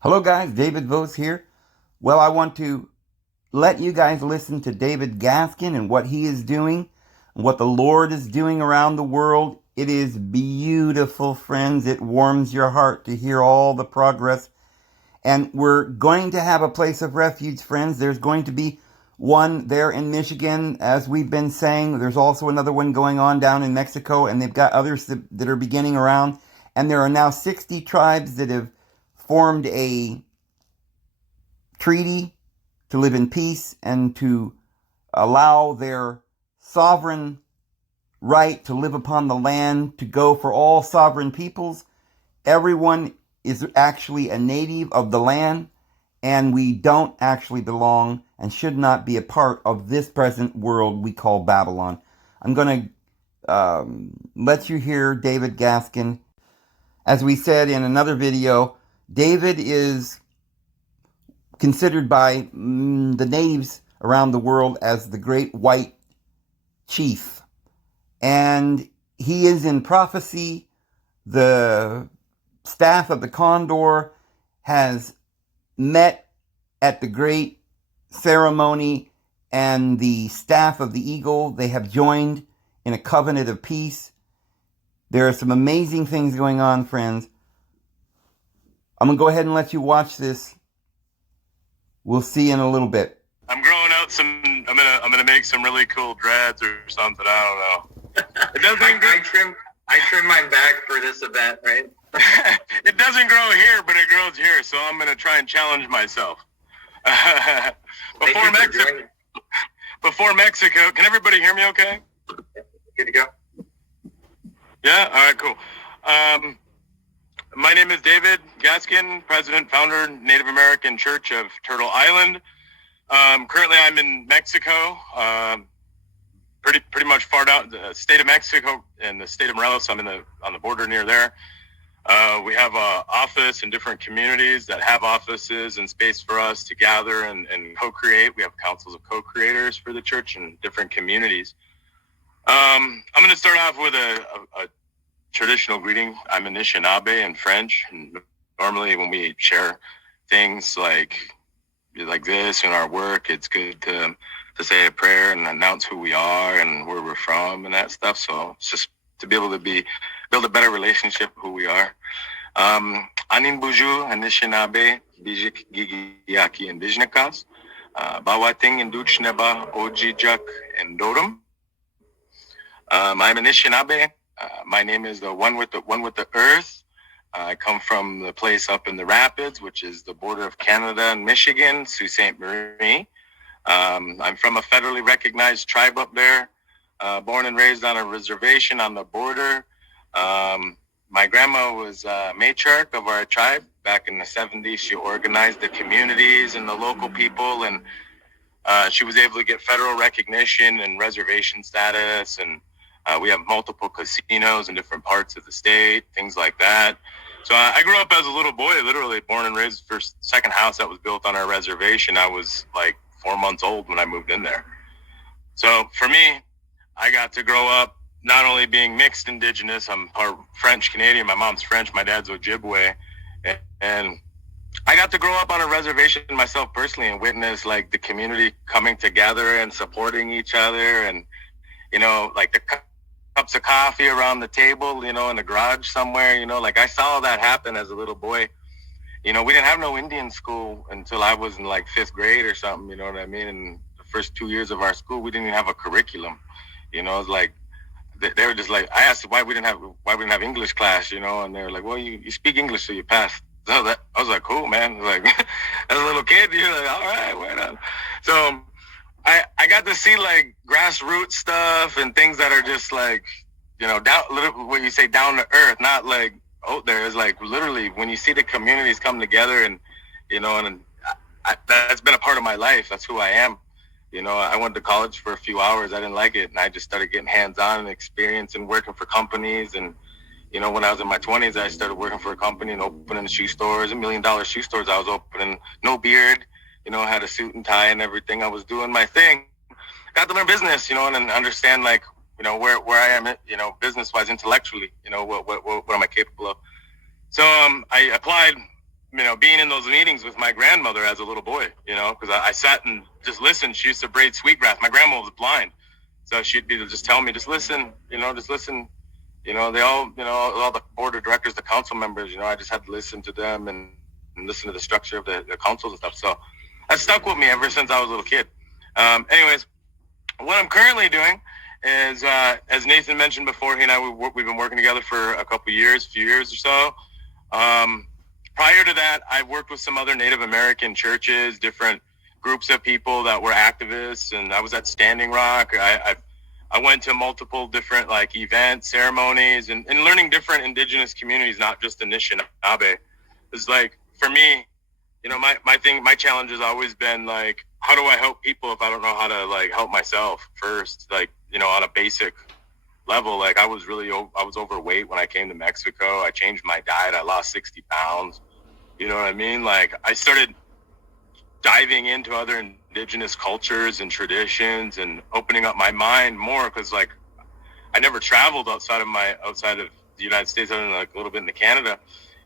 Hello, guys. David Vos here. Well, I want to let you guys listen to David Gaskin and what he is doing, and what the Lord is doing around the world. It is beautiful, friends. It warms your heart to hear all the progress. And we're going to have a place of refuge, friends. There's going to be one there in Michigan, as we've been saying. There's also another one going on down in Mexico, and they've got others that are beginning around. And there are now 60 tribes that have formed a treaty to live in peace and to allow their sovereign right to live upon the land to go for all sovereign peoples. Everyone is actually a native of the land, and we don't actually belong and should not be a part of this present world we call Babylon. I'm going to let you hear David Gaskin. As we said in another video, David is considered by the natives around the world as the great white chief. And he is in prophecy. The staff of the Condor has met at the great ceremony, and the staff of the Eagle, they have joined in a covenant of peace. There are some amazing things going on, friends. I'm going to go ahead and let you watch this. We'll see you in a little bit. I'm growing out some. I'm gonna make some really cool dreads or something. I don't know. It doesn't. I trim mine back for this event, right? It doesn't grow here, but it grows here. So I'm gonna try and challenge myself. Before Mexico, can everybody hear me? Okay. Good to go. Yeah. All right. Cool. My name is David Gaskin, President, Founder, Native American Church of Turtle Island. Currently, I'm in Mexico, pretty much far down the state of Mexico and the state of Morelos. I'm on the border near there. We have an office in different communities that have offices and space for us to gather and co-create. We have councils of co-creators for the church in different communities. I'm going to start off with a traditional greeting. I'm Anishinaabe in French, and normally when we share things like this in our work, it's good to say a prayer and announce who we are and where we're from and that stuff. So it's just to be able to build a better relationship who we are. Anin Buju, Anishinaabe, Bijik Gigiyaki, and Bijnikas, Bawating and Duchneba, Ojijak, and Dorum. I'm Anishinaabe. My name is the one with the earth. I come from the place up in the Rapids, which is the border of Canada and Michigan, Sault Ste. Marie. I'm from a federally recognized tribe up there, born and raised on a reservation on the border. My grandma was a matriarch of our tribe. Back in the 70s, she organized the communities and the local people, and she was able to get federal recognition and reservation status, and we have multiple casinos in different parts of the state, things like that. So I grew up as a little boy, literally born and raised. First, second house that was built on our reservation. I was like 4 months old when I moved in there. So for me, I got to grow up not only being mixed indigenous. I'm part French Canadian. My mom's French, my dad's Ojibwe, and I got to grow up on a reservation myself personally and witness like the community coming together and supporting each other, and like the cups of coffee around the table, in the garage somewhere, like I saw that happen as a little boy. We didn't have no Indian school until I was in like 5th grade or something, you know what I mean? And the first 2 years of our school, we didn't even have a curriculum. It was like, they were just like, I asked why we didn't have English class, and they were like, well, you speak English, so you passed. So I was like, cool, man. Like, as a little kid, you're like, all right, why not? So I got to see like grassroots stuff and things that are just like, down, what you say, down to earth, not like out there. It's like literally when you see the communities come together and, and that's been a part of my life. That's who I am. I went to college for a few hours. I didn't like it. And I just started getting hands-on and experience and working for companies. And, when I was in my 20s, I started working for a company and opening shoe stores, $1 million shoe stores. I was opening, no beard, had a suit and tie and everything. I was doing my thing. Got to learn business, and understand like, where I am, business wise, intellectually, what am I capable of? So I applied being in those meetings with my grandmother as a little boy, because I sat and just listened. She used to braid sweetgrass. My grandma was blind, so she'd be just tell me, just listen, just listen. They all, all the board of directors, the council members, I just had to listen to them and listen to the structure of the councils and stuff. So that stuck with me ever since I was a little kid. Anyways, what I'm currently doing is, as Nathan mentioned before, he and I, we've been working together for a few years or so. Prior to that, I worked with some other Native American churches, different groups of people that were activists, and I was at Standing Rock. I went to multiple different events, ceremonies, and learning different indigenous communities, not just the Anishinaabe. It's for me, my challenge has always been how do I help people if I don't know how to help myself first, on a basic level. I was overweight when I came to Mexico. I changed my diet. I lost 60 pounds. You know what I mean? I started diving into other indigenous cultures and traditions and opening up my mind more, because I never traveled outside of the United States, other than a little bit into Canada.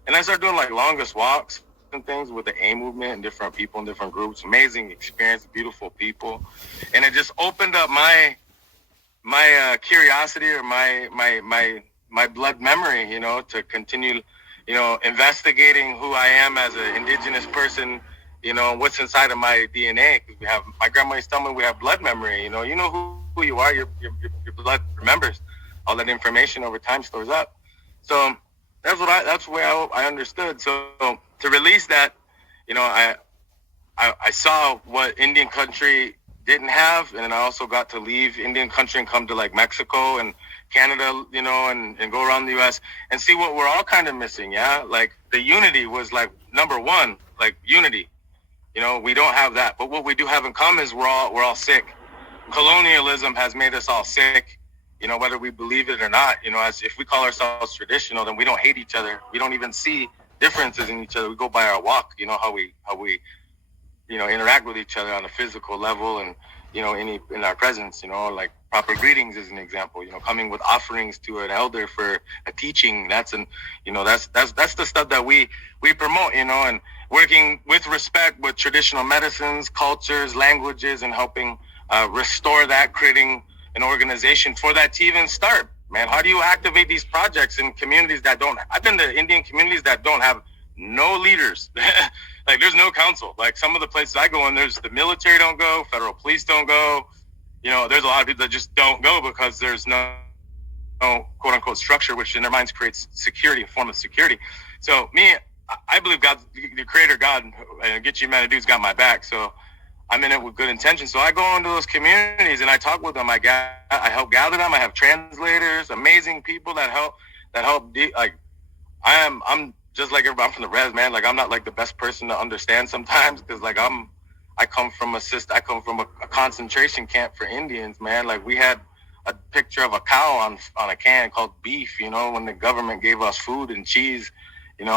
And I started doing longest walks and things with the A movement and different people in different groups. Amazing experience, beautiful people. And it just opened up my curiosity, or my blood memory, to continue, investigating who I am as an indigenous person, what's inside of my DNA. Because my grandma used to tell me we have blood memory. You know who you are. Your blood remembers all that information over time, stores up. So that's the way I understood. So to release that, I saw what Indian country didn't have, and then I also got to leave Indian country and come to Mexico and Canada, and go around the U.S. and see what we're all kind of missing. Yeah, the unity was number one, unity. We don't have that, but what we do have in common is we're all sick. Colonialism has made us all sick. Whether we believe it or not. As if we call ourselves traditional, then we don't hate each other. We don't even see differences in each other. We go by our walk. How we interact with each other on a physical level, and in our presence. Proper greetings is an example. Coming with offerings to an elder for a teaching. That's the stuff that we promote. And working with respect with traditional medicines, cultures, languages, and helping restore that, creating an organization for that to even start. Man, how do you activate these projects in communities that don't? I've been to Indian communities that don't have no leaders. There's no council. Some of the places I go in, there's the military don't go, federal police don't go. There's a lot of people that just don't go because there's no quote unquote structure, which in their minds creates security, a form of security. So I believe God, the creator God, and Get You Man Dude's got my back. So I'm in it with good intentions. So I go into those communities and I talk with them. I help gather them. I have translators, amazing people that help. I'm just like everybody. I'm from the res, man. I'm not the best person to understand sometimes, because I come from a concentration camp for Indians, man. We had a picture of a cow on a can called beef, when the government gave us food and cheese,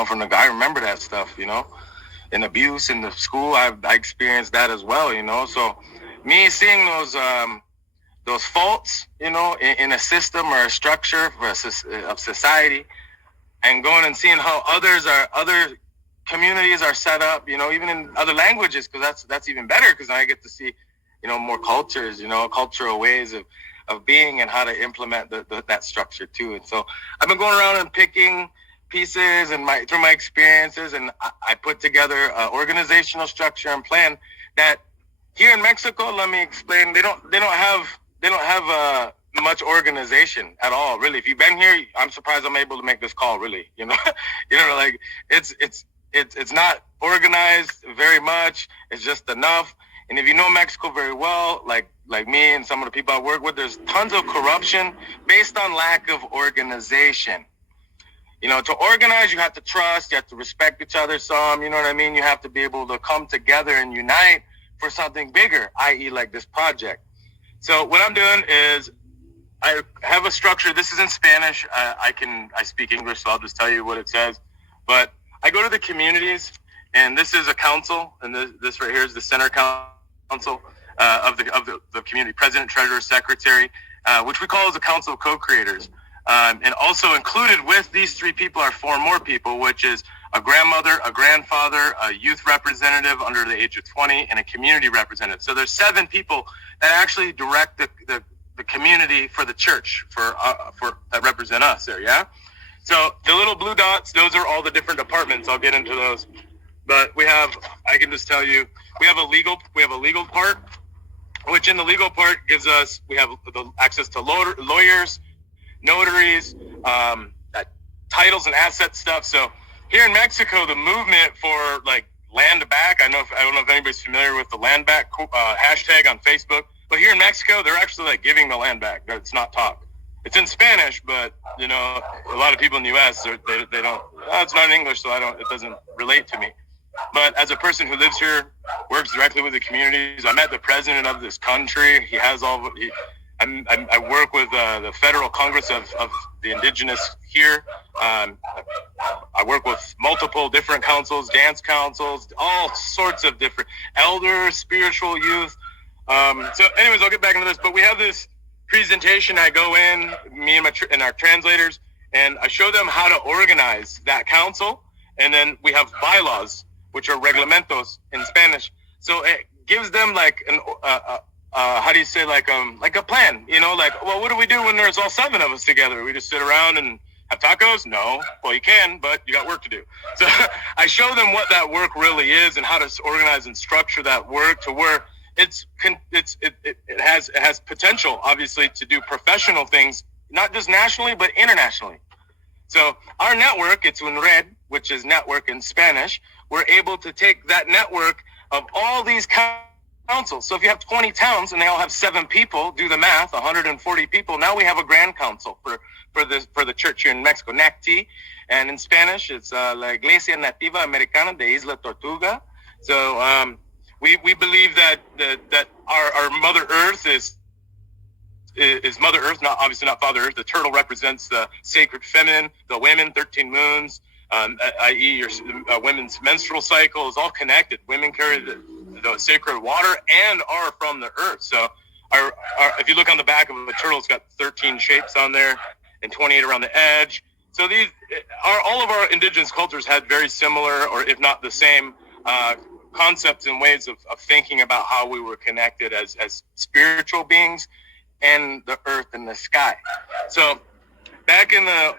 from the guy. I remember that stuff, and abuse in the school. I experienced that as well, So me seeing those faults, in a system or a structure of society, and going and seeing how other communities are set up, even in other languages, because that's even better, because I get to see, more cultures, cultural ways of being, and how to implement that structure too. And so I've been going around and picking pieces and through my experiences, and I put together an organizational structure and plan that here in Mexico, let me explain, they don't have much organization at all, really. If you've been here, I'm surprised I'm able to make this call, really. It's not organized very much. It's just enough. And if you know Mexico very well, like me and some of the people I work with, there's tons of corruption based on lack of organization. To organize, you have to trust, you have to respect each other some, you know what I mean? You have to be able to come together and unite for something bigger, i.e. this project. So what I'm doing is I have a structure. This is in Spanish. I speak English, so I'll just tell you what it says. But I go to the communities, and this is a council, and this right here is the center council of the community, president, treasurer, secretary, which we call as a council of co-creators. And also included with these three people are four more people, which is a grandmother, a grandfather, a youth representative under the age of 20, and a community representative. So there's 7 people that actually direct the community for the church for that represent us there. Yeah. So the little blue dots, those are all the different departments. I'll get into those. But I can just tell you, we have a legal part, which in the legal part we have the access to lawyers, notaries, titles and asset stuff. So here in Mexico, the movement for like land back, I don't know if anybody's familiar with the land back hashtag on Facebook, but here in Mexico, they're actually like giving the land back. It's not talk. It's in Spanish, but a lot of people in the U.S. they don't. It's not in English, so it doesn't relate to me. But as a person who lives here, works directly with the communities, I met the president of this country. He has I work with the Federal Congress of the Indigenous here. I work with multiple different councils, dance councils, all sorts of different elders, spiritual youth. So anyways, I'll get back into this. But we have this presentation. I go in, me and our translators, and I show them how to organize that council. And then we have bylaws, which are reglamentos in Spanish. So it gives them like how do you say, like a plan, well, what do we do when there's all 7 of us together? We just sit around and have tacos? No. Well, you can, but you got work to do. So I show them what that work really is and how to organize and structure that work to where it has potential, obviously, to do professional things, not just nationally, but internationally. So our network, it's UNRED, which is network in Spanish. We're able to take that network of all these councils. So if you have 20 towns and they all have 7 people, do the math, 140 people. Now we have a grand council for the church here in Mexico, NACT, and in Spanish it's La Iglesia Nativa Americana de Isla Tortuga. So we believe that our Mother Earth is Mother Earth, obviously not Father Earth. The turtle represents the sacred feminine, the women, 13 moons, i.e. your women's menstrual cycle is all connected. Women carry the sacred water and are from the earth. So if you look on the back of a turtle, it's got 13 shapes on there and 28 around the edge. So all of our indigenous cultures had very similar, or if not the same, concepts and ways of thinking about how we were connected as spiritual beings and the earth and the sky. So back in the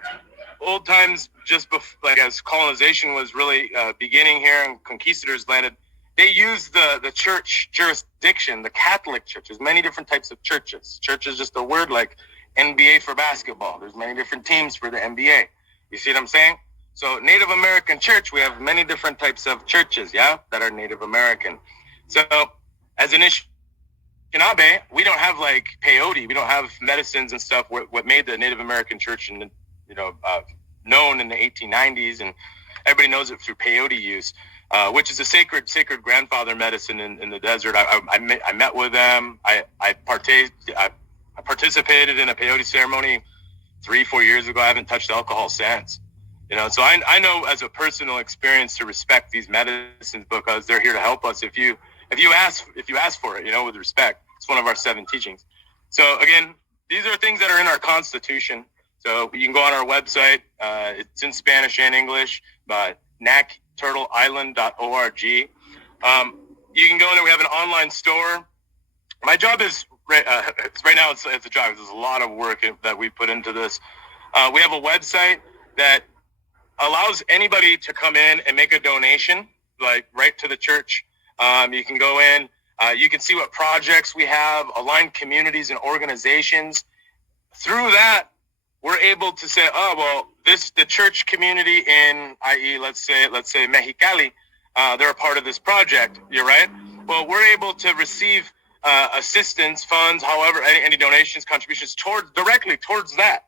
old times, just before, as colonization was really beginning here and conquistadors landed, they used the church jurisdiction, the Catholic Church. There's many different types of churches. Church is just a word like NBA for basketball. There's many different teams for the NBA. You see what I'm saying? So Native American church, we have many different types of churches, that are Native American. So as an Anishinaabe, we don't have like peyote. We don't have medicines and stuff. What made the Native American church known in the 1890s, and everybody knows it through peyote use, which is a sacred grandfather medicine in the desert. I met with them. I participated in a peyote ceremony 3-4 years ago. I haven't touched alcohol since. So I know as a personal experience to respect these medicines because they're here to help us. If you ask for it, with respect, it's one of our 7 teachings. So again, these are things that are in our Constitution. So you can go on our website. It's in Spanish and English, but nacturtleisland.org. You can go in there. We have an online store. My job is right now. It's a job. There's a lot of work that we put into this. We have a website that allows anybody to come in and make a donation, like right to the church. You can go in. You can see what projects we have, aligned communities and organizations. Through that, we're able to say, the church community in, i.e., let's say Mexicali, they're a part of this project. You're right. Well, we're able to receive assistance, funds, however, any donations, contributions directly towards that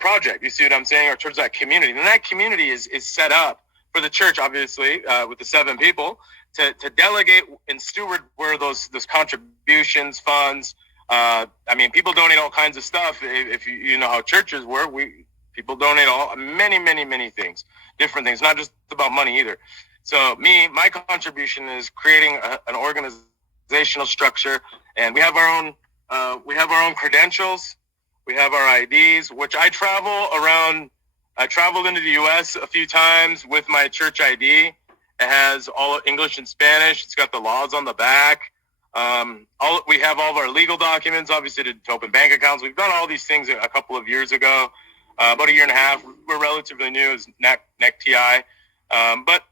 project. You see what I'm saying? Or towards that community. And that community is set up for the church, obviously, with the 7 people, to delegate and steward where those contributions, funds. People donate all kinds of stuff. If you know how churches work, people donate many things, different things, not just about money either. So my contribution is creating an organizational structure, and we have our own credentials. We have our IDs, which I travel around I traveled into the U.S. a few times with my church ID. It has all English and Spanish. It's got the laws on the back. We have all of our legal documents, obviously, to open bank accounts. We've done all these things a couple of years ago, about a year and a half. We're relatively new as NECTI. But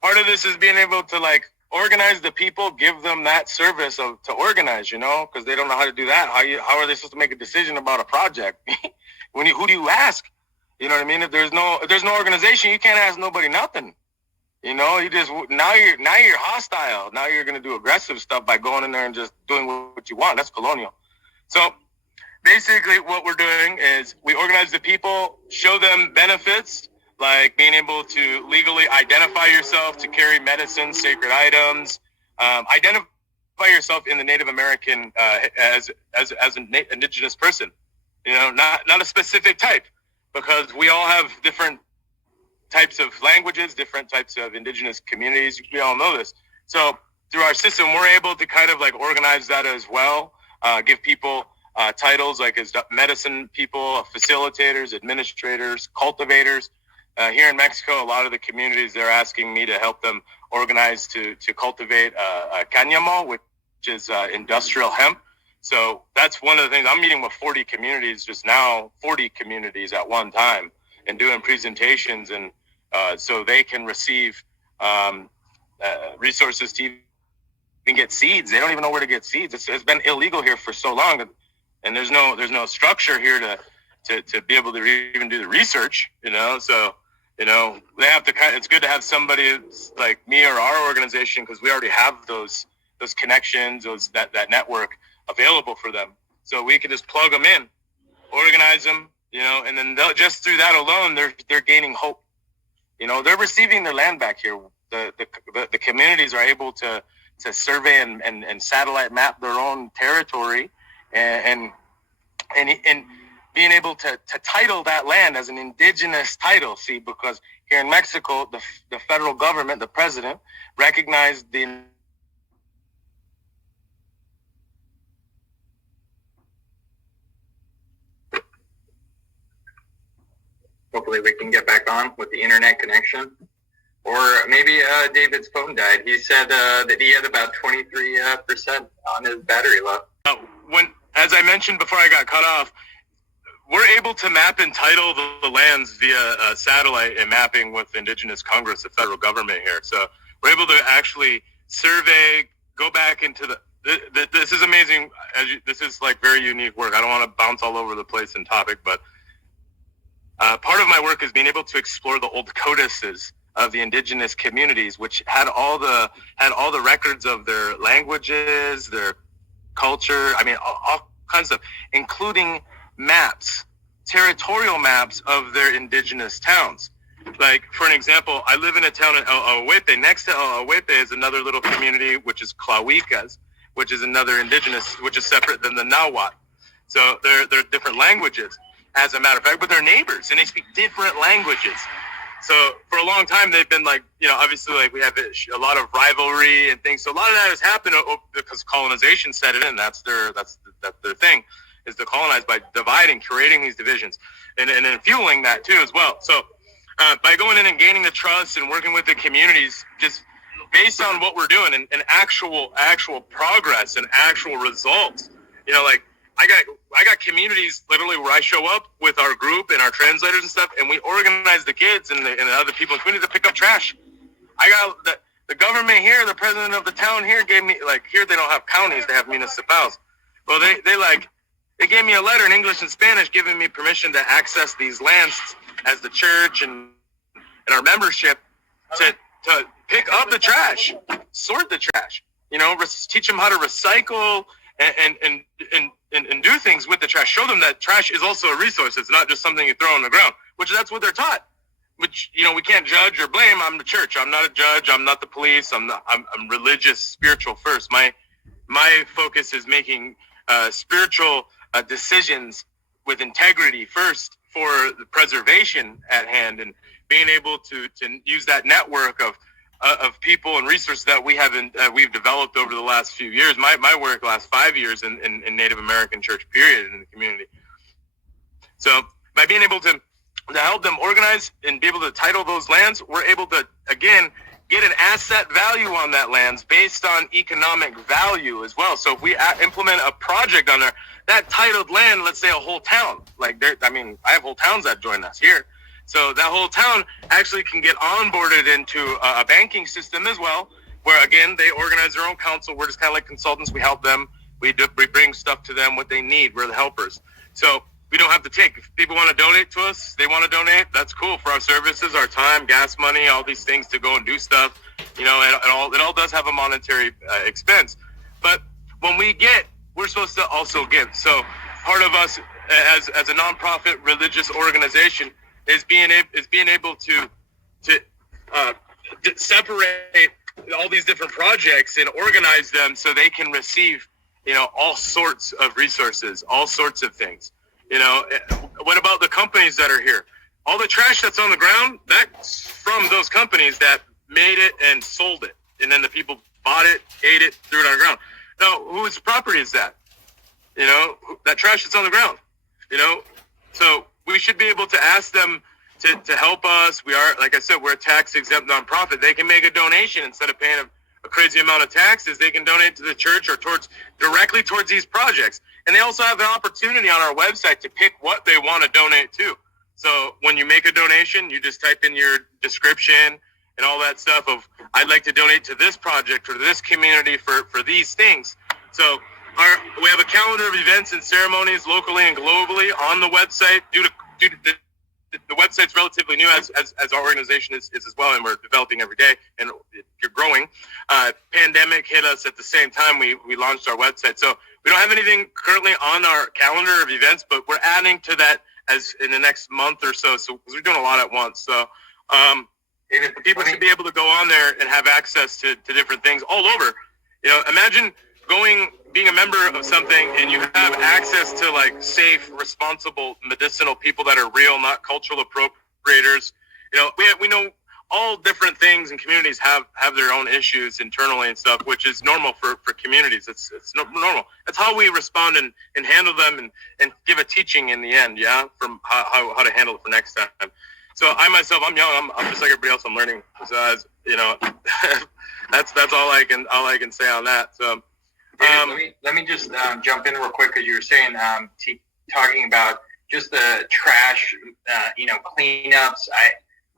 part of this is being able to like organize the people, give them that service to organize, because they don't know how to do that. How are they supposed to make a decision about a project? Who do you ask? You know what I mean? If there's no organization, you can't ask nobody nothing. You just now you're hostile. Now you're gonna do aggressive stuff by going in there and just doing what you want. That's colonial. So basically, what we're doing is we organize the people, show them benefits like being able to legally identify yourself to carry medicine, sacred items, identify yourself in the Native American as an indigenous person. Not a specific type, because we all have different types of languages, different types of indigenous communities. We all know this. So through our system, we're able to kind of like organize that as well, give people titles like as medicine people, facilitators, administrators, cultivators. Here in Mexico, a lot of the communities, they're asking me to help them organize to cultivate cáñamo, which is industrial hemp. So that's one of the things. I'm meeting with 40 communities just now, 40 communities at one time, and doing presentations, and so they can receive resources to even get seeds. They don't even know where to get seeds. It's been illegal here for so long, and there's no structure here to be able to even do the research. So they have to it's good to have somebody like me or our organization, because we already have those connections, that network available for them. So we can just plug them in, organize them, and then just through that alone, they're gaining hope. They're receiving their land back here. The communities are able to survey and satellite map their own territory, and being able to title that land as an indigenous title. See, because here in Mexico, the federal government, the president, recognized the Hopefully we can get back on with the internet connection. Or maybe David's phone died. He said that he had about 23% on his battery left. As I mentioned before I got cut off, we're able to map and title the lands via satellite and mapping with Indigenous Congress, the federal government here. So we're able to actually survey, go back into this is amazing. This is like very unique work. I don't want to bounce all over the place in topic, but part of my work is being able to explore the old codices of the indigenous communities, which had all the records of their languages, their culture. I mean, all kinds of, including maps, territorial maps of their indigenous towns. Like, for an example, I live in a town in El Ahuete. Next to El Ahuete is another little community, which is Clahuicas, which is another indigenous, which is separate than the Nahuatl. So they're different languages, as a matter of fact, but they're neighbors, and they speak different languages. So for a long time, they've been like, obviously, like we have a lot of rivalry and things. So a lot of that has happened because colonization set it in. That's their thing, is to colonize by dividing, creating these divisions, and then fueling that too as well. So by going in and gaining the trust and working with the communities, just based on what we're doing and actual progress and actual results, like I got communities literally where I show up with our group and our translators and stuff, and we organize the kids and the other people in the community to pick up trash. I got the government here, the president of the town here gave me, like, here they don't have counties, they have municipalities. Well, they gave me a letter in English and Spanish giving me permission to access these lands as the church and our membership to pick up the trash, sort the trash, teach them how to recycle and do things with the trash. Show them that trash is also a resource. It's not just something you throw on the ground, which that's what they're taught. Which, we can't judge or blame. I'm the church. I'm not a judge. I'm not the police. I'm religious, spiritual first. My focus is making spiritual decisions with integrity first for the preservation at hand, and being able to use that network of people and resources that we've developed over the last few years. My work last 5 years in Native American church period in the community. So by being able to to help them organize and be able to title those lands, we're able to, again, get an asset value on that lands based on economic value as well. So if we implement a project on there, that titled land, let's say a whole town, like I have whole towns that join us here. So that whole town actually can get onboarded into a banking system as well, where again, they organize their own council. We're just kind of like consultants. We help them. We bring stuff to them, what they need. We're the helpers. So we don't have to take. If people want to donate to us, they want to donate. That's cool for our services, our time, gas money, all these things to go and do stuff. You know, it all does have a monetary expense. But when we get, we're supposed to also give. So part of us as a nonprofit religious organization is being able to separate all these different projects and organize them so they can receive, you know, all sorts of resources, all sorts of things. You know, what about the companies that are here? All the trash that's on the ground, that's from those companies that made it and sold it. And then the people bought it, ate it, threw it on the ground. Now, whose property is that? You know, that trash that's on the ground, you know? So we should be able to ask them to help us. We are, like I said, we're a tax-exempt nonprofit. They can make a donation instead of paying a crazy amount of taxes. They can donate to the church or directly towards these projects. And they also have an opportunity on our website to pick what they want to donate to. So when you make a donation, you just type in your description and all that stuff of, I'd like to donate to this project or this community for these things. So we have a calendar of events and ceremonies locally and globally on the website. Due to the website's relatively new as our organization is as well, and we're developing every day and you're growing. Pandemic hit us at the same time we launched our website. So we don't have anything currently on our calendar of events, but we're adding to that as in the next month or so. So because we're doing a lot at once. So people should be able to go on there and have access to different things all over. You know, imagine being a member of something and you have access to like safe, responsible, medicinal people that are real, not cultural appropriators. You know, we know all different things and communities have their own issues internally and stuff, which is normal for communities. It's normal. That's how we respond and handle them and give a teaching in the end, yeah, from how to handle it for next time. So I'm young. I'm just like everybody else. I'm learning. So you know, that's all I can say on that. So. Let me just jump in real quick because you were saying talking about just the trash, cleanups.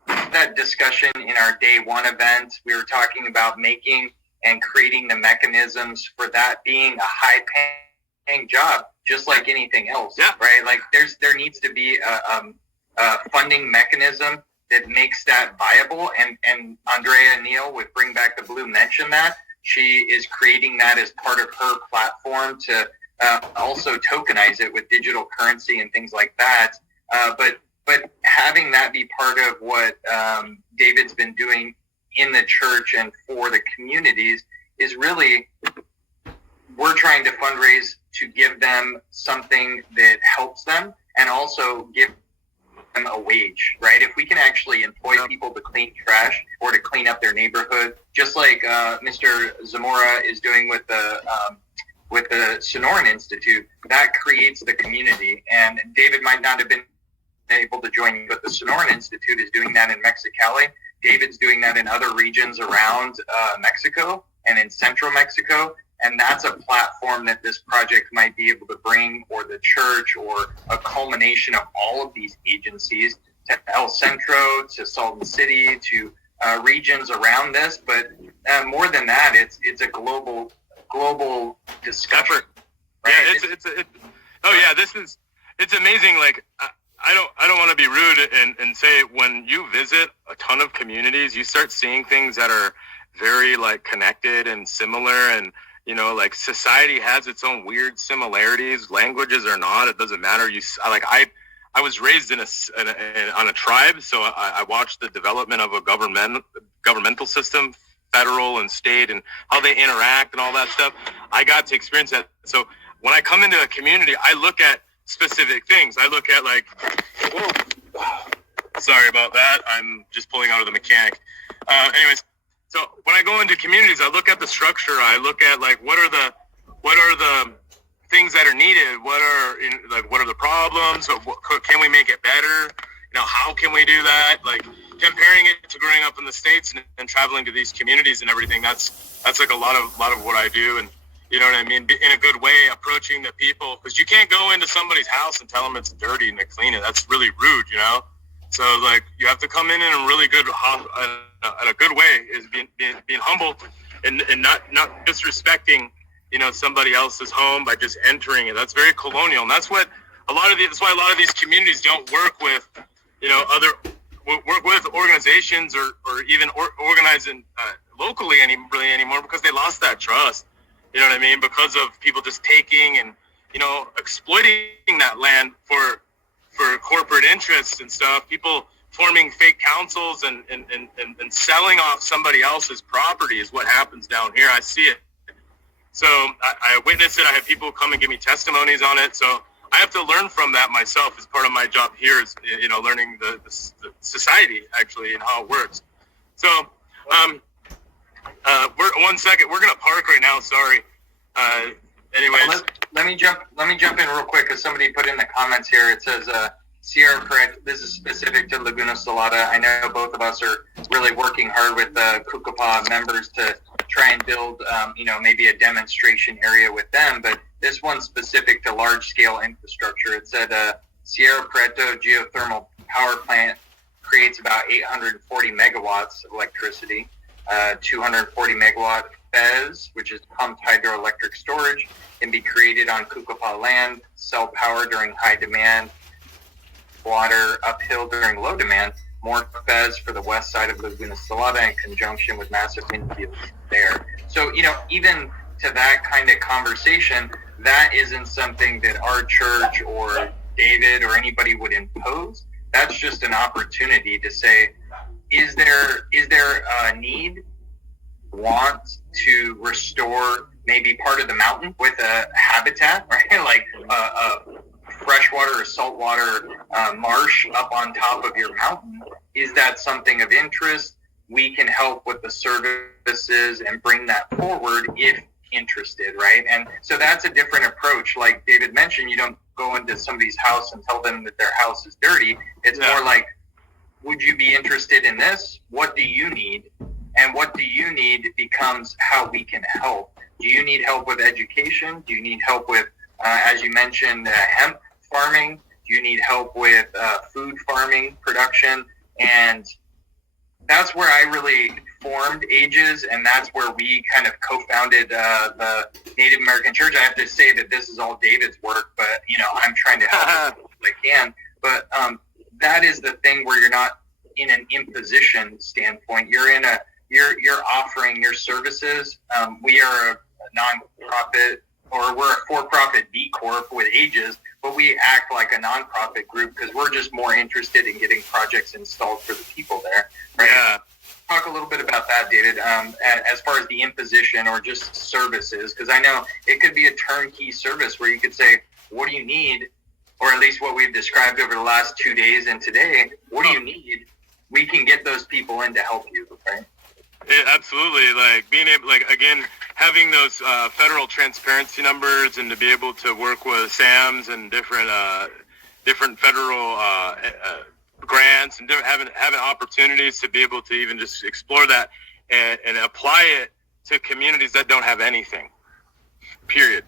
That discussion in our day one event, we were talking about making and creating the mechanisms for that being a high-paying job, just like anything else, yeah. Right? Like there needs to be a funding mechanism that makes that viable. And Andrea Neal with Bring Back the Blue mentioned that. She is creating that as part of her platform to also tokenize it with digital currency and things like that. But having that be part of what David's been doing in the church and for the communities is really, we're trying to fundraise to give them something that helps them and also give them a wage, right? If we can actually employ people to clean trash or to clean up their neighborhood, just like Mr. Zamora is doing with the Sonoran Institute, that creates the community. And David might not have been able to join you, but the Sonoran Institute is doing that in Mexicali. David's doing that in other regions around Mexico and in central Mexico. And that's a platform that this project might be able to bring, or the church, or a culmination of all of these agencies to El Centro, to Salt Lake City, to regions around this. But more than that, it's a global discussion. Right? Yeah, it's amazing. Like I don't want to be rude and say, when you visit a ton of communities, you start seeing things that are very like connected and similar. And you know, like society has its own weird similarities. Languages are not. It doesn't matter. I was raised on a tribe, so I watched the development of a governmental system, federal and state, and how they interact and all that stuff. I got to experience that. So when I come into a community, I look at specific things. I look at like, sorry about that. I'm just pulling out of the mechanic. Anyways. So when I go into communities, I look at the structure. I look at like what are the things that are needed. What are the problems? Can we make it better? how can we do that? Like comparing it to growing up in the States and traveling to these communities and everything, that's like a lot of what I do. And you know what I mean? In a good way, approaching the people, because you can't go into somebody's house and tell them it's dirty and to clean it. That's really rude, So like you have to come in a really good, in a good way, is being humble and not disrespecting, somebody else's home by just entering it. That's very colonial, and that's why a lot of these communities don't work with, work with organizations or even organizing locally anymore, because they lost that trust. You know what I mean? Because of people just taking and, exploiting that land for corporate interests and stuff. People forming fake councils and selling off somebody else's property is what happens down here. I see it. So I witnessed it. I have people come and give me testimonies on it. So I have to learn from that myself as part of my job here is, learning the society actually and how it works. So, we're 1 second. We're going to park right now. Sorry. Anyways. Let me jump in real quick, because somebody put in the comments here. It says, Sierra Correct, this is specific to Laguna Salada. I know both of us are really working hard with the Kukapa members to try and build, maybe a demonstration area with them, but this one's specific to large-scale infrastructure. It said Sierra Preto geothermal power plant creates about 840 megawatts of electricity, 240 megawatt FES, which is pumped hydroelectric storage, can be created on Kukapa land, sell power during high demand, water uphill during low demand, more FES for the west side of Laguna Salada in conjunction with massive wind fields there. So, even to that kind of conversation, that isn't something that our church or David or anybody would impose. That's just an opportunity to say, is there a need, want to restore maybe part of the mountain with a habitat, right? Like a freshwater or saltwater marsh up on top of your mountain. Is that something of interest? We can help with the services and bring that forward if interested, right? And so that's a different approach. Like David mentioned, you don't go into somebody's house and tell them that their house is dirty. It's more like, would you be interested in this? What do you need? And what do you need becomes how we can help. Do you need help with education? Do you need help with, as you mentioned, hemp farming? Do you need help with food farming production? And that's where I really formed Ages, and that's where we kind of co-founded the Native American Church. I have to say that this is all David's work, but I'm trying to help as much as I can. But that is the thing where you're not in an imposition standpoint. You're offering your services. We are a nonprofit, or we're a for-profit B Corp with Ages, but we act like a nonprofit group because we're just more interested in getting projects installed for the people there. Right? Yeah. Talk a little bit about that, David, as far as the imposition or just services, because I know it could be a turnkey service where you could say, what do you need? Or at least what we've described over the last 2 days and today, what do you need? We can get those people in to help you, right? Yeah, absolutely. Like being able, again, having those federal transparency numbers and to be able to work with SAMs and different federal grants and having opportunities to be able to even just explore that and apply it to communities that don't have anything, period.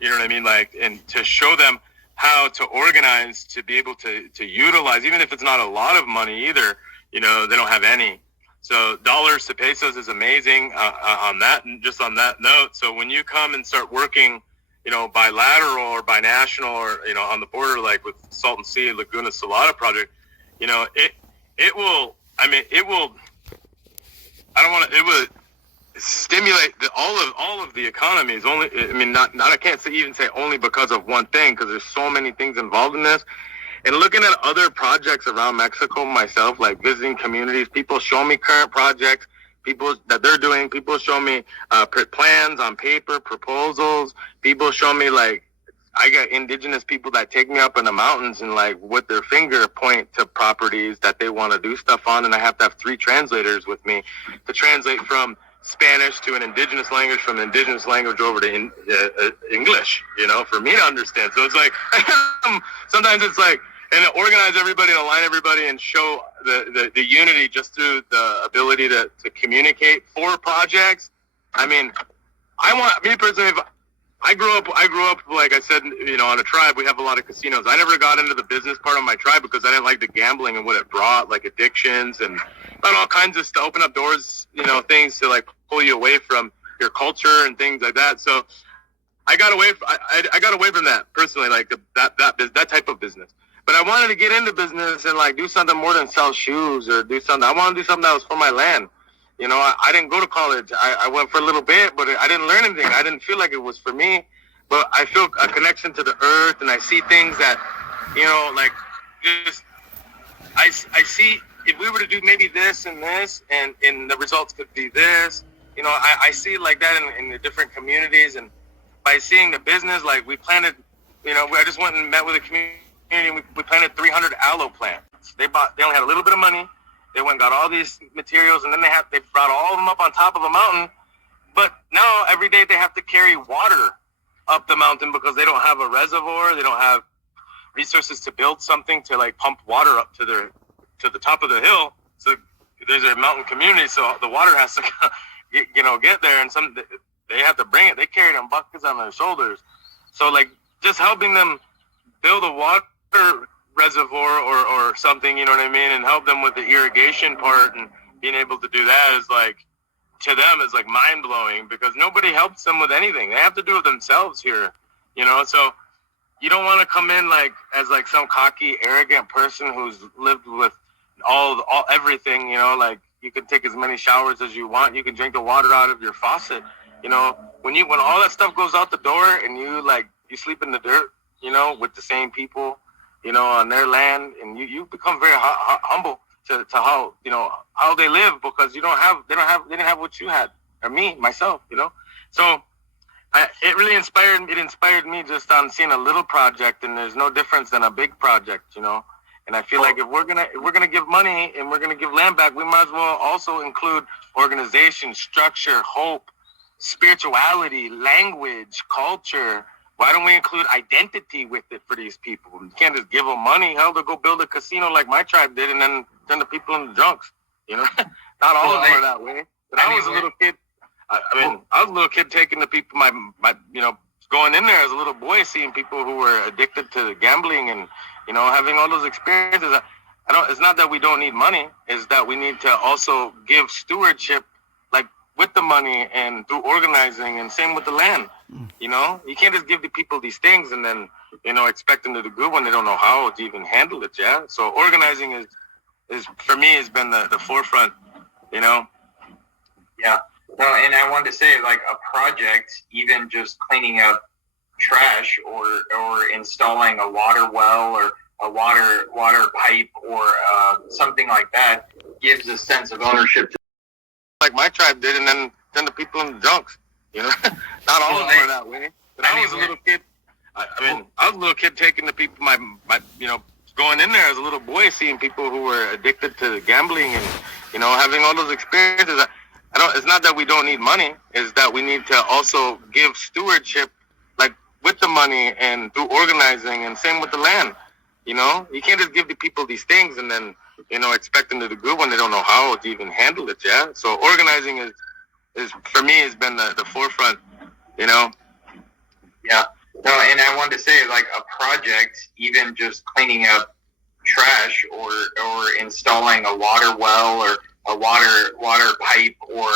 You know what I mean? And to show them how to organize to be able to utilize, even if it's not a lot of money either, they don't have any. So dollars to pesos is amazing on that, and just on that note. So when you come and start working, bilateral or binational or, on the border, like with Salton Sea, Laguna Salada project, it will stimulate all of the economies. I can't even say only because of one thing, because there's so many things involved in this. And looking at other projects around Mexico myself, like visiting communities, people show me current projects, people that they're doing. People show me plans on paper, proposals. People show me, I got indigenous people that take me up in the mountains and with their finger point to properties that they want to do stuff on. And I have to have 3 translators with me to translate from Spanish to an indigenous language, from indigenous language over to English, for me to understand. So it's sometimes it's and to organize everybody, and align everybody, and show the unity just through the ability to communicate for projects. I mean, me personally, I grew up, like I said, on a tribe. We have a lot of casinos. I never got into the business part of my tribe because I didn't like the gambling and what it brought, like addictions and all kinds of stuff, open up doors, things to like pull you away from your culture and things like that. So I got away. I got away from that personally, like that type of business. But I wanted to get into business and like do something more than sell shoes or do something. I want to do something that was for my land. I didn't go to college. I went for a little bit, but I didn't learn anything. I didn't feel like it was for me. But I feel a connection to the earth, and I see things that, like just I see if we were to do maybe this and this, and the results could be this. I see it like that in the different communities, and by seeing the business, like we planted, I just went and met with a community. We planted 300 aloe plants. They only had a little bit of money. They went and got all these materials, and then they brought all of them up on top of a mountain. But now every day they have to carry water up the mountain because they don't have a reservoir. They don't have resources to build something to like pump water up to the top of the hill. So there's a mountain community, so the water has to get there, and they have to bring it. They carry it in buckets on their shoulders. So like just helping them build a water reservoir or something, and help them with the irrigation part and being able to do that is like, to them is like mind blowing because nobody helps them with anything. They have to do it themselves here, so you don't want to come in like as like some cocky, arrogant person who's lived with all everything, like you can take as many showers as you want. You can drink the water out of your faucet, when all that stuff goes out the door and you sleep in the dirt, with the same people, on their land, and you become very humble to how how they live because they didn't have what you had or myself. So it really inspired me just on seeing a little project, and there's no difference than a big project, And I feel like if we're gonna give money and we're gonna give land back, we might as well also include organization, structure, hope, spirituality, language, culture. Why don't we include identity with it for these people? You can't just give them money. Hell, to go build a casino like my tribe did and then turn the people into drunks. Not all of them are that way. But I was a little kid. I was a little kid taking the people, my going in there as a little boy, seeing people who were addicted to gambling and, having all those experiences. It's not that we don't need money. It's that we need to also give stewardship, like with the money and through organizing, and same with the land. You can't just give the people these things and then, expect them to do good when they don't know how to even handle it. Yeah. So organizing is for me has been the forefront, Yeah. No, and I wanted to say like a project, even just cleaning up trash or installing a water well or a water pipe or something like that gives a sense of ownership. Like my tribe did, and then the people in the junks. Not all of them are that way. But I was a little kid. I was a little kid taking the people, my going in there as a little boy, seeing people who were addicted to gambling and, having all those experiences. It's not that we don't need money. It's that we need to also give stewardship, like with the money and through organizing, and same with the land. You can't just give the people these things and then, expect them to do good when they don't know how to even handle it. Yeah. So organizing is for me has been the forefront. Yeah. No, and I wanted to say like a project, even just cleaning up trash or installing a water well or a water pipe or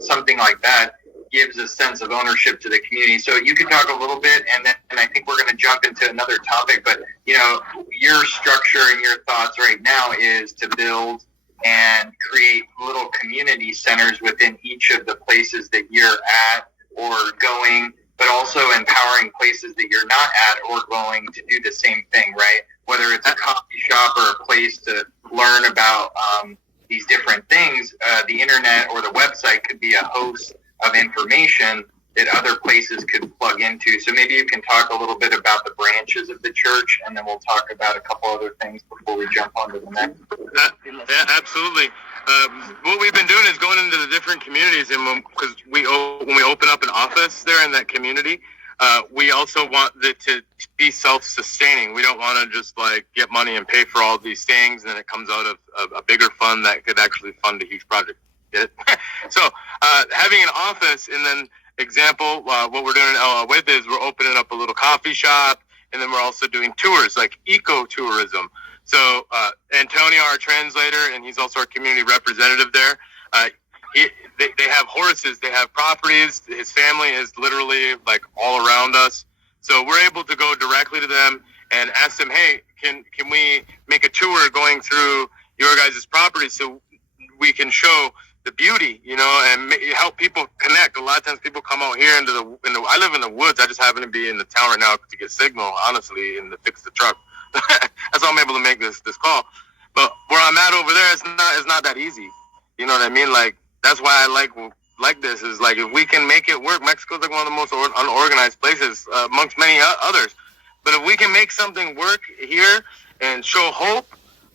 something like that gives a sense of ownership to the community. So you could talk a little bit, and I think we're going to jump into another topic. But your structure and your thoughts right now is to build and create little community centers within each of the places that you're at or going, but also empowering places that you're not at or going to do the same thing, right? Whether it's a coffee shop or a place to learn about these different things, the internet or the website could be a host of information that other places could plug into. So maybe you can talk a little bit about the branches of the church, and then we'll talk about a couple other things before we jump on to the next. Yeah, absolutely. What we've been doing is going into the different communities, and because when we open up an office there in that community, we also want it to be self-sustaining. We don't want to just like get money and pay for all these things, and then it comes out of a bigger fund that could actually fund a huge project. So having an office, and then example, what we're doing with is we're opening up a little coffee shop, and then we're also doing tours like eco-tourism. So Antonio, our translator, and he's also our community representative there. They have horses, they have properties. His family is literally like all around us. So we're able to go directly to them and ask them, hey, can we make a tour going through your guys' property so we can show the beauty, you know, and help people connect. A lot of times people come out here into the I live in the woods. I just happen to be in the town right now to get signal, honestly, and to fix the truck. That's why I'm able to make this call. But where I'm at over there, it's not that easy. You know what I mean? Like, that's why I like this is like, if we can make it work, Mexico's like one of the most unorganized places amongst many others. But if we can make something work here and show hope,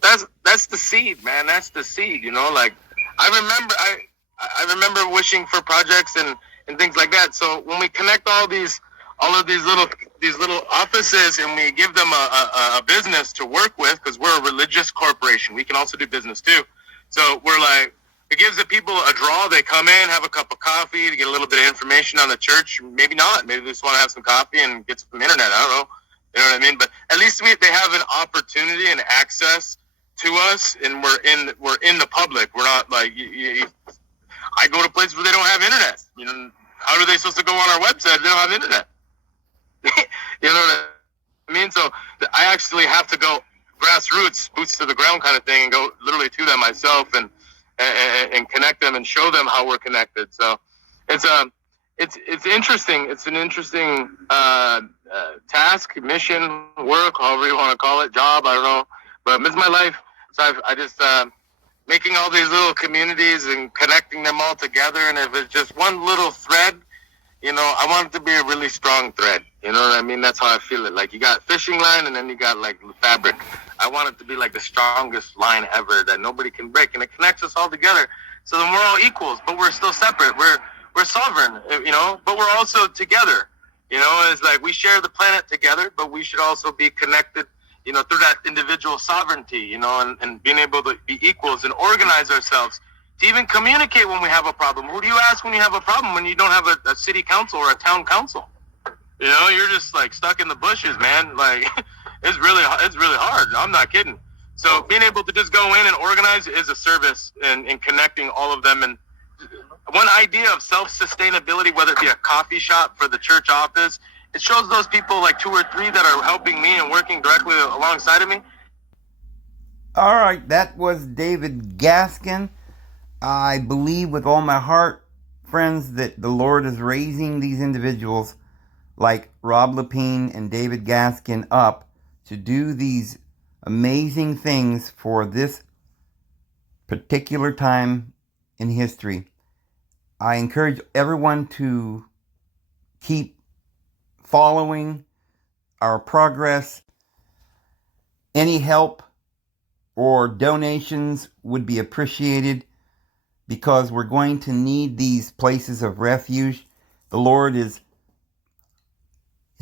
that's the seed, man. That's the seed, you know. Like, I remember wishing for projects and things like that. So when we connect all of these little offices and we give them a business to work with, because we're a religious corporation, we can also do business too. So we're like, it gives the people a draw. They come in, have a cup of coffee to get a little bit of information on the church. Maybe not. Maybe they just want to have some coffee and get some internet. I don't know. You know what I mean? But at least they have an opportunity and access to us, and we're in the public. We're not like I go to places where they don't have internet. You know, how are they supposed to go on our website if they don't have internet? You know what I mean? So I actually have to go grassroots, boots to the ground kind of thing, and go literally to them myself and connect them and show them how we're connected. So it's interesting. It's an interesting task, mission, work, however you want to call it, job. I don't know, but it's my life. So I just making all these little communities and connecting them all together. And if it's just one little thread, you know, I want it to be a really strong thread. You know what I mean? That's how I feel it. Like, you got fishing line, and then you got like fabric. I want it to be like the strongest line ever that nobody can break, and it connects us all together. So then we're all equals, but we're still separate. We're sovereign, you know, but we're also together. You know, it's like we share the planet together, but we should also be connected, you know, through that individual sovereignty, you know, and being able to be equals and organize ourselves to even communicate when we have a problem. Who do you ask when you have a problem when you don't have a city council or a town council? You know, you're just like stuck in the bushes, man. Like, it's really hard. I'm not kidding. So being able to just go in and organize is a service, and connecting all of them. And one idea of self-sustainability, whether it be a coffee shop for the church office, it shows those people, like 2 or 3 that are helping me and working directly alongside of me. All right, that was David Gaskin. I believe with all my heart, friends, that the Lord is raising these individuals like Rob Lapine and David Gaskin up to do these amazing things for this particular time in history. I encourage everyone to keep following our progress. Any help or donations would be appreciated, because we're going to need these places of refuge. The Lord has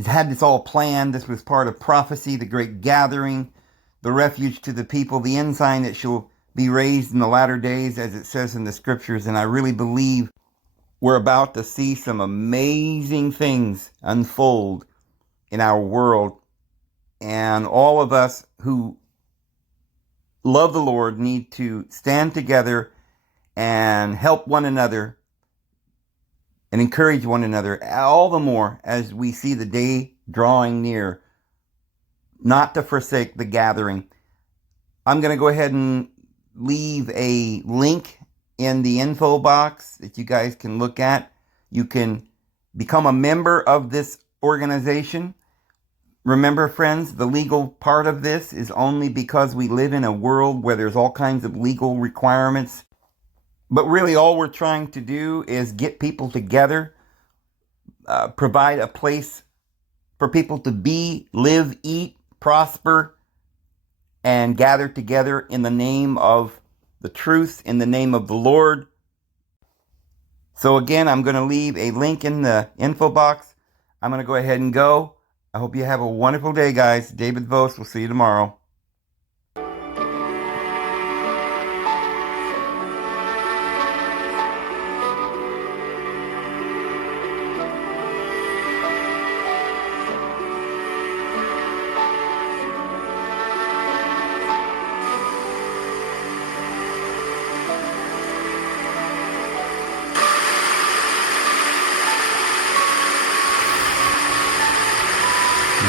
had this all planned. This was part of prophecy, the great gathering, the refuge to the people, the ensign that shall be raised in the latter days, as it says in the scriptures. And I really believe we're about to see some amazing things unfold in our world. And all of us who love the Lord need to stand together and help one another and encourage one another, all the more as we see the day drawing near, not to forsake the gathering. I'm going to go ahead and leave a link in the info box that you guys can look at. You can become a member of this organization. Remember, friends, the legal part of this is only because we live in a world where there's all kinds of legal requirements. But really, all we're trying to do is get people together, provide a place for people to be, live, eat, prosper, and gather together in the name of the truth, in the name of the Lord. So again, I'm going to leave a link in the info box. I'm going to go ahead and go. I hope you have a wonderful day, guys. David Vos. We'll see you tomorrow.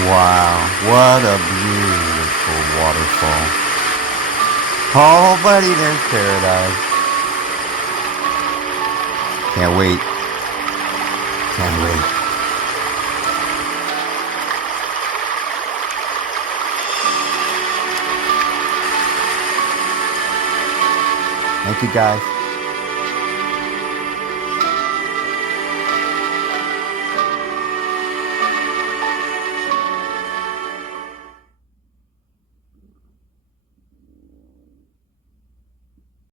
Wow, what a beautiful waterfall. Oh, buddy, there's paradise. Can't wait. Can't wait. Thank you, guys.